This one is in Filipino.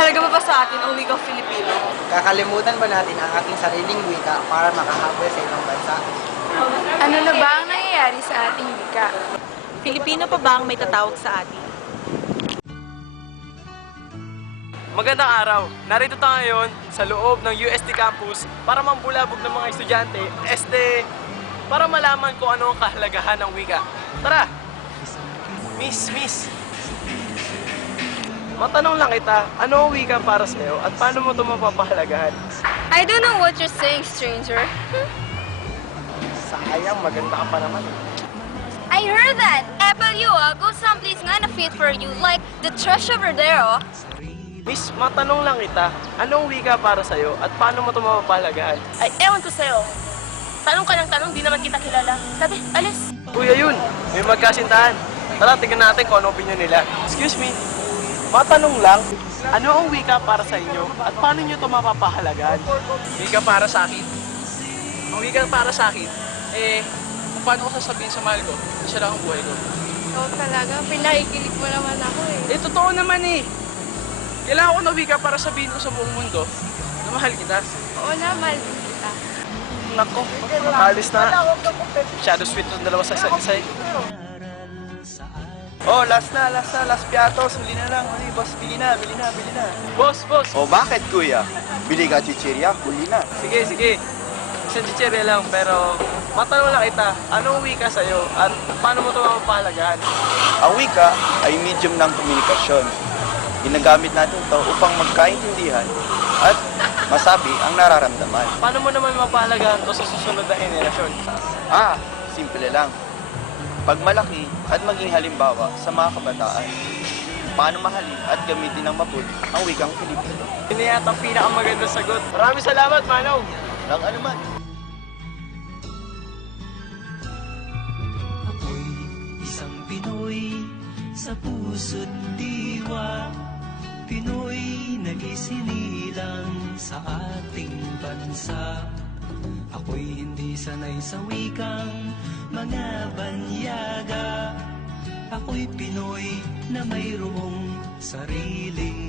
Mahalaga ba ba sa atin ang wikang Filipino? Kakalimutan ba natin ang ating sariling wika para makahabol sa ibang bansa? Ano na ba ang nangyayari sa ating wika? Filipino pa ba ang may tatawag sa atin? Magandang araw! Narito tayo ngayon sa loob ng UST campus para mambulabog ng mga estudyante, para malaman kung ano ang kahalagahan ng wika. Tara! Miss! Matanong lang kita, ano ang wika para sa'yo at paano mo ito mapapahalagahan? I don't know what you're saying, stranger. Sayang, maganda ka pa naman. I heard that. Apple, go someplace nga na fit for you, like the trash over there, oh. Miss, matanong lang kita, ano ang wika para sa'yo at paano mo ito mapapahalagahan? Ay, ewan ko sa'yo. Tanong ka ng tanong, di naman kita kilala. Sabi, alis. Kuya yun, may magkasintahan. Tara, tingnan natin kung ano opinion nila. Excuse me, matanong lang, ano ang wika para sa inyo at paano nyo ito mapapahalagaan? Wika para sa akin. Ang wika para sa akin, kung paano ko sasabihin sa mahal ko, na siya lang ang buhay ko. Ikaw talaga, pinakikilig mo naman ako eh. Totoo naman eh. Kailangan ko na wika para sabihin ko sa buong mundo na mahal kita. Oo na, mahal din kita. Nako, alis na. Shadow sweet ng dalawa sa isa't-isa. Oh, last piatos. Huli na lang. Huli, boss, bili na. Boss! O bakit kuya? Bili ka chichirya, huli na. Sige. Isang chichirya lang, pero matanong lang kita, anong wika sa'yo at paano mo ito mapapahalagaan? Ang wika ay medium ng komunikasyon. Ginagamit natin ito upang magkaintindihan at masabi ang nararamdaman. Paano mo naman mapahalagaan ito sa susunod na henerasyon? Simple lang. Pagmalaki at maging halimbawa sa mga kabataan. Paano mahalin at gamitin ng mabuti ang wikang Pilipino. Yun na yata ang pinakamagandang sagot. Maraming salamat, Manong! Lang anuman. Ako'y isang Pinoy sa puso't diwa. Pinoy na isinilang sa ating bansa. Ako'y hindi sanay sa wikang mga banyaga. Ako'y Pinoy na mayroong sariling